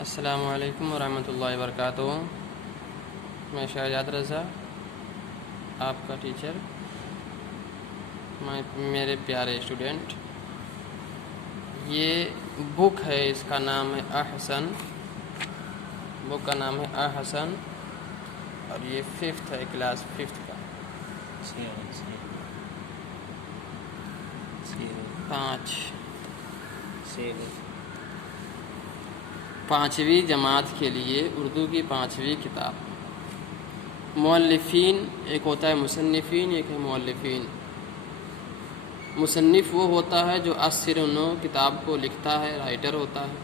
السلام علیکم ورحمۃ اللہ وبرکاتہ۔ میں شہزاد رضا، آپ کا ٹیچر، میرے پیارے اسٹوڈنٹ، یہ بک ہے، اس کا نام ہے احسن، بک کا نام ہے احسن، اور یہ 5th ہے، کلاس 5th کا، 5ویں جماعت کے لیے اردو کی 5ویں کتاب۔ مؤلفین، ایک ہوتا ہے مصنفین، ایک ہے مؤلفین۔ مصنف وہ ہوتا ہے جو اثر و نو کتاب کو لکھتا ہے، رائٹر ہوتا ہے،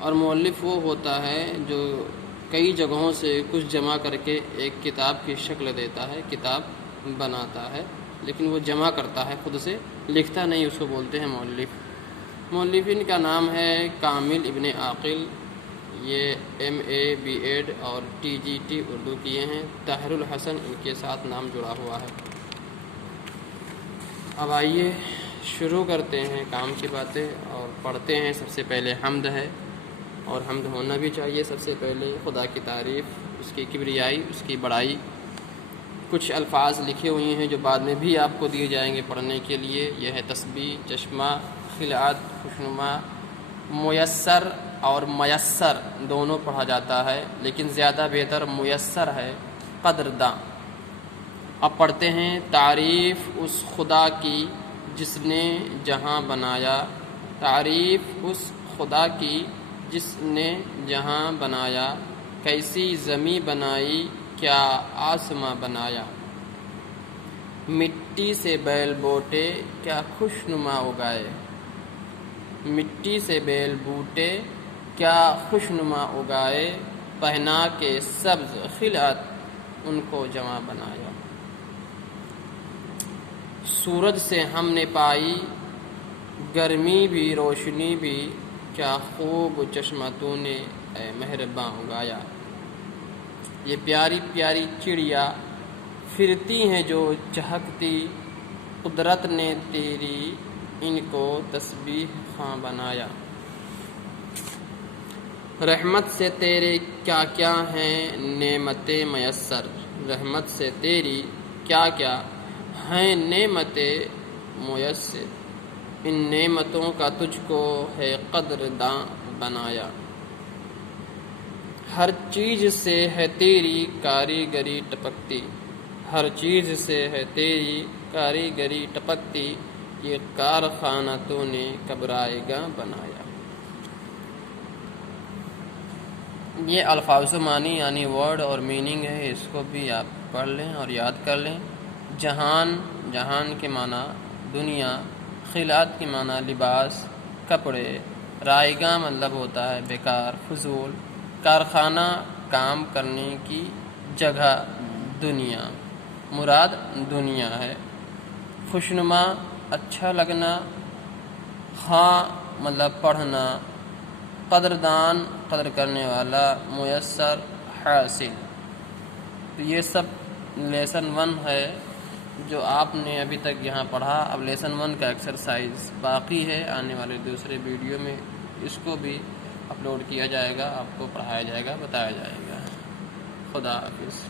اور مؤلف وہ ہوتا ہے جو کئی جگہوں سے کچھ جمع کر کے ایک کتاب کی شکل دیتا ہے، کتاب بناتا ہے، لیکن وہ جمع کرتا ہے، خود سے لکھتا نہیں، اس کو بولتے ہیں مؤلف۔ مؤلفین کا نام ہے کامل ابن عاقل، یہ MA B.Ed اور TGT اردو کیے ہیں، طاہر الحسن ان کے ساتھ نام جڑا ہوا ہے۔ اب آئیے شروع کرتے ہیں کام کی باتیں اور پڑھتے ہیں۔ سب سے پہلے حمد ہے، اور حمد ہونا بھی چاہیے۔ سب سے پہلے خدا کی تعریف، اس کی کبریائی، اس کی بڑائی۔ کچھ الفاظ لکھے ہوئے ہیں جو بعد میں بھی آپ کو دیے جائیں گے پڑھنے کے لیے۔ یہ ہے تسبیح، چشمہ، خلعت، خوشنما۔ میسر اور میسر دونوں پڑھا جاتا ہے، لیکن زیادہ بہتر میسر ہے، قدرداں۔ اب پڑھتے ہیں۔ تعریف اس خدا کی جس نے جہاں بنایا، تعریف اس خدا کی جس نے جہاں بنایا، کیسی زمیں بنائی، کیا آسماں بنایا، مٹی سے بیل بوٹے کیا خوشنما اگائے، مٹی سے بیل بوٹے کیا خوشنما اگائے، پہنا کے سبز خلعت ان کو جمع بنایا۔ سورج سے ہم نے پائی گرمی بھی روشنی بھی، کیا خوب چشمہ تو نے اے مہرباں اگایا۔ یہ پیاری پیاری چڑیا پھرتی ہیں جو چہکتی، قدرت نے تیری ان کو تسبیح خواں بنایا۔ رحمت سے تیرے کیا کیا ہیں نعمتیں میسر، رحمت سے تیری کیا کیا ہیں نعمتیں میسر، ان نعمتوں کا تجھ کو ہے قدرداں بنایا۔ ہر چیز سے ہے تیری کاریگری ٹپکتی، ہر چیز سے ہے تیری کاریگری ٹپکتی، یہ کارخانہ تو نے کب رائے گاں بنایا۔ یہ الفاظ و معنی یعنی ورڈ اور میننگ ہے، اس کو بھی آپ پڑھ لیں اور یاد کر لیں۔ جہان، جہان کے معنی دنیا، خلعت کے معنی لباس، کپڑے، رائگاں مطلب ہوتا ہے بیکار، فضول، کارخانہ کام کرنے کی جگہ، دنیا مراد دنیا ہے۔ خوشنما اچھا لگنا، خواں مطلب پڑھنا، قدردان قدر کرنے والا، میسر حاصل۔ تو یہ سب لیسن 1 ہے جو آپ نے ابھی تک یہاں پڑھا۔ اب لیسن 1 کا ایکسرسائز باقی ہے، آنے والے دوسرے ویڈیو میں اس کو بھی اپلوڈ کیا جائے گا، آپ کو پڑھایا جائے گا، بتایا جائے گا۔ خدا حافظ۔